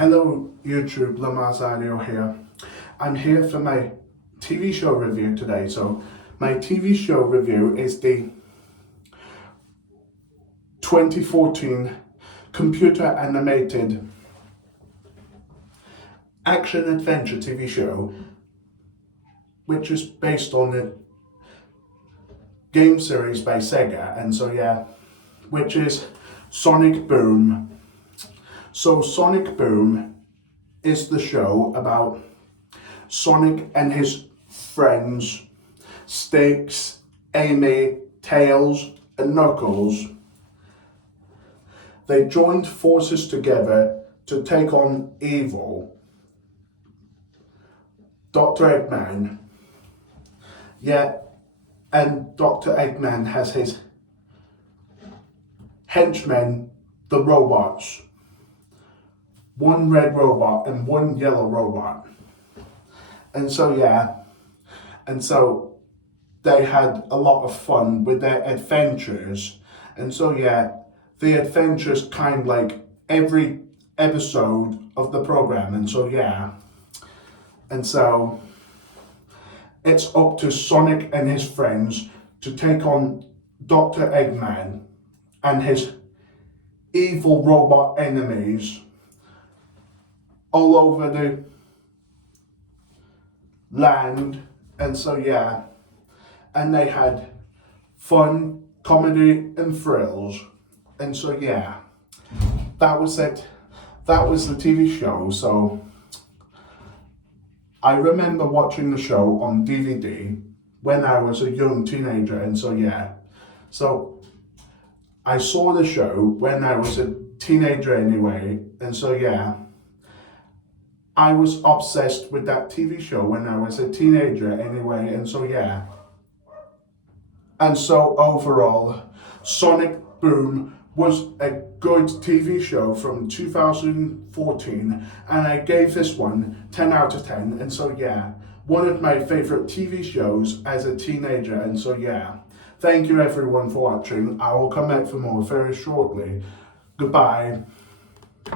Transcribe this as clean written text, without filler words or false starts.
Hello YouTube, Lamazario here. I'm here for my TV show review today. So my TV show review is the 2014 computer animated action adventure TV show, which is based on the game series by Sega, and so yeah, which is Sonic Boom. So Sonic Boom is the show about Sonic and his friends, Stakes, Amy, Tails, and Knuckles. They joined forces together to take on evil. Dr. Eggman. Yeah, and Dr. Eggman has his henchmen, the robots. One red robot and one yellow robot. And so yeah, and so they had a lot of fun with their adventures. And so yeah, the adventures kind of like every episode of the program. And so yeah, and so it's up to Sonic and his friends to take on Dr. Eggman and his evil robot enemies all over the land. And so yeah, and they had fun, comedy and thrills. And so yeah, that was it. That was the TV show. So I remember watching the show on DVD when I was a young teenager. And so yeah, so I saw the show when I was a teenager anyway. And so yeah, I was obsessed with that TV show when I was a teenager anyway, and so yeah. And so overall, Sonic Boom was a good TV show from 2014, and I gave this one 10 out of 10, and so yeah, one of my favorite TV shows as a teenager, and so yeah. Thank you everyone for watching. I will come back for more very shortly. Goodbye.